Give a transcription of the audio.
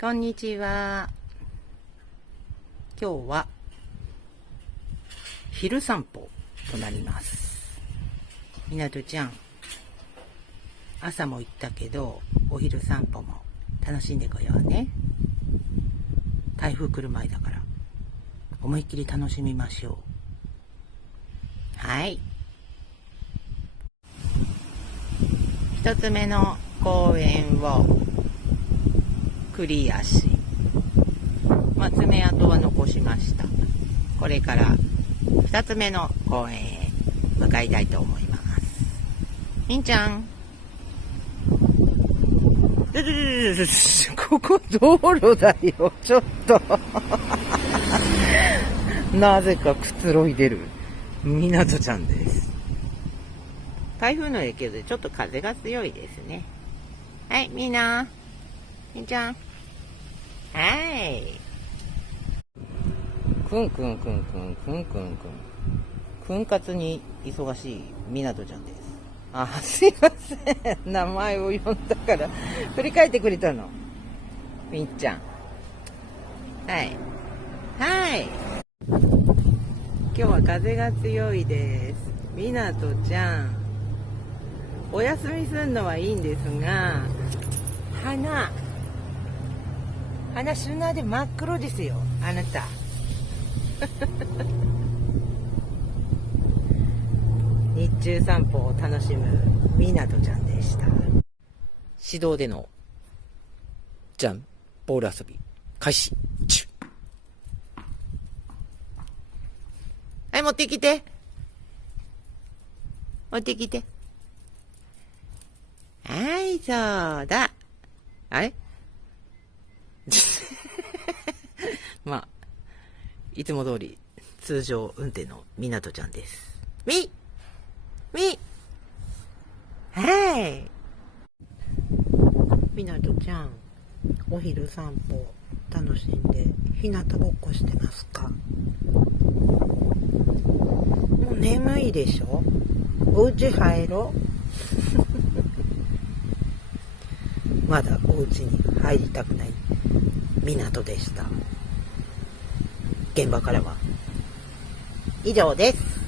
こんにちは。今日は昼散歩となります。みなとちゃん、朝も行ったけどお昼散歩も楽しんでこようね。台風来る前だから思いっきり楽しみましょう。はい。一つ目の公園をクリアし、爪痕は残しました。これから2つ目の公園へ向かいたいと思います。みんちゃん、ここ道路だよ、ちょっとなぜかくつろいでるみなとちゃんです。台風の影響でちょっと風が強いですね。はい、みんな、みんちゃん、はい。くん活に忙しいみなとちゃんです。あ、すいません。名前を呼んだから振り返ってくれたの。みっちゃん。はい。はい。今日は風が強いです。みなとちゃん。お休みするのはいいんですが、鼻砂で真っ黒ですよ、あなた。日中散歩を楽しむみなとちゃんでした。指導でのじゃんボール遊び開始。はい、持ってきて。はい、そうだ。あれいつも通り通常運転のみなとちゃんです。はい。みなとちゃん、お昼散歩楽しんで日向ぼっこしてますか？もう眠いでしょ？お家入ろうまだお家に入りたくないみなとでした。現場からは以上です。